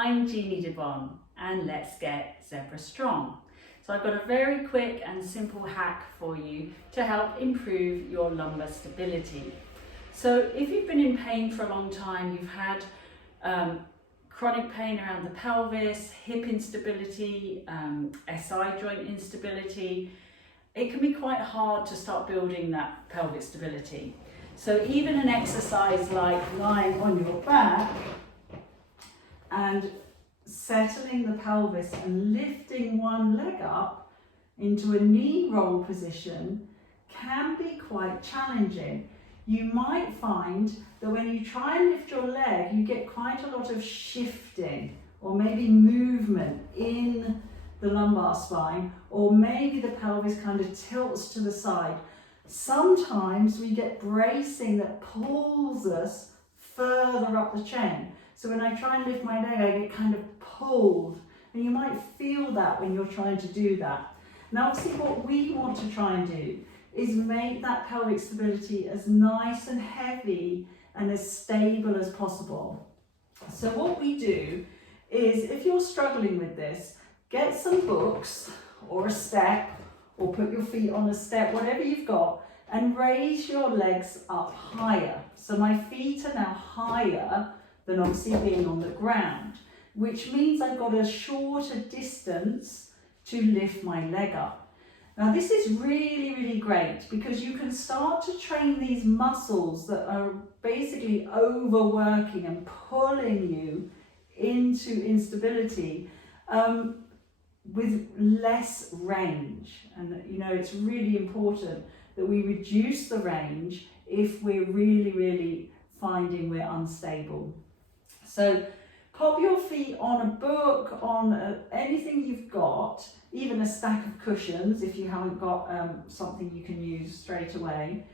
I'm Jeannie and let's get zebra strong. So I've got a very quick and simple hack for you to help improve your lumbar stability. So if you've been in pain for a long time, you've had chronic pain around the pelvis, hip instability, SI joint instability, it can be quite hard to start building that pelvic stability. So even an exercise like lying on your back and settling the pelvis and lifting one leg up into a knee roll position can be quite challenging. You might find that when you try and lift your leg, you get quite a lot of shifting or maybe movement in the lumbar spine, or maybe the pelvis kind of tilts to the side. Sometimes we get bracing that pulls us further up the chain. So when I try and lift my leg, I get kind of pulled. And you might feel that when you're trying to do that. Now, obviously, what we want to try and do is make that pelvic stability as nice and heavy and as stable as possible. So what we do is, if you're struggling with this, get some books or a step, or put your feet on a step, whatever you've got, and raise your legs up higher. So my feet are now higher than obviously being on the ground, which means I've got a shorter distance to lift my leg up. Now this is really, really great because you can start to train these muscles that are basically overworking and pulling you into instability with less range. And you know, it's really important that we reduce the range if we're really, really finding we're unstable. So pop your feet on a book, on anything you've got, even a stack of cushions if you haven't got something you can use straight away.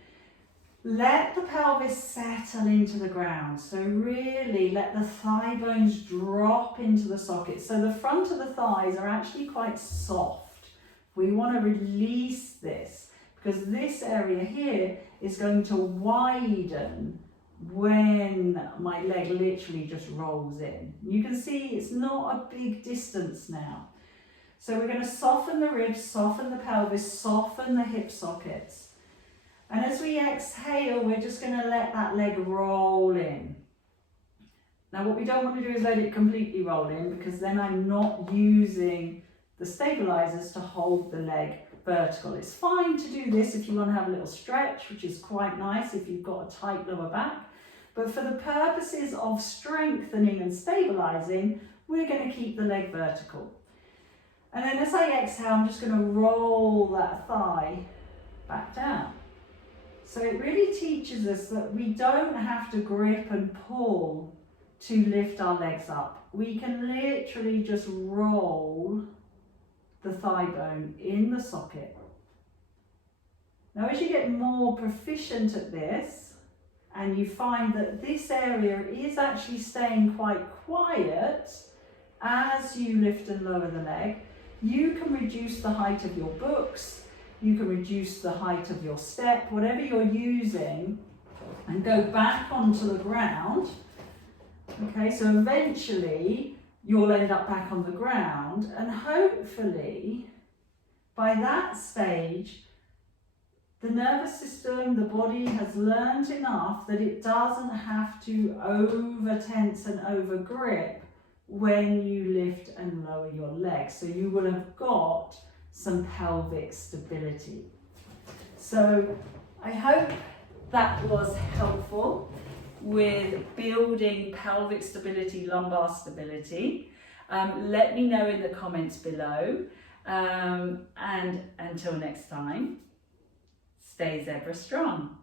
Let the pelvis settle into the ground. So really let the thigh bones drop into the socket. So the front of the thighs are actually quite soft. We want to release this because this area here is going to widen when my leg literally just rolls in. You can see it's not a big distance now. So we're going to soften the ribs, soften the pelvis, soften the hip sockets. And as we exhale, we're just going to let that leg roll in. Now what we don't want to do is let it completely roll in, because then I'm not using the stabilizers to hold the leg vertical. It's fine to do this if you want to have a little stretch, which is quite nice if you've got a tight lower back. But for the purposes of strengthening and stabilizing, we're going to keep the leg vertical. And then as I exhale, I'm just going to roll that thigh back down. So it really teaches us that we don't have to grip and pull to lift our legs up. We can literally just roll the thigh bone in the socket. Now as you get more proficient at this, and you find that this area is actually staying quite quiet as you lift and lower the leg, you can reduce the height of your books, you can reduce the height of your step, whatever you're using, and go back onto the ground. Okay, so eventually you'll end up back on the ground, and hopefully by that stage the nervous system, the body has learned enough that it doesn't have to over tense and over grip when you lift and lower your legs. So you will have got some pelvic stability. So I hope that was helpful with building pelvic stability, lumbar stability. Let me know in the comments below, and until next time, stay zebra strong.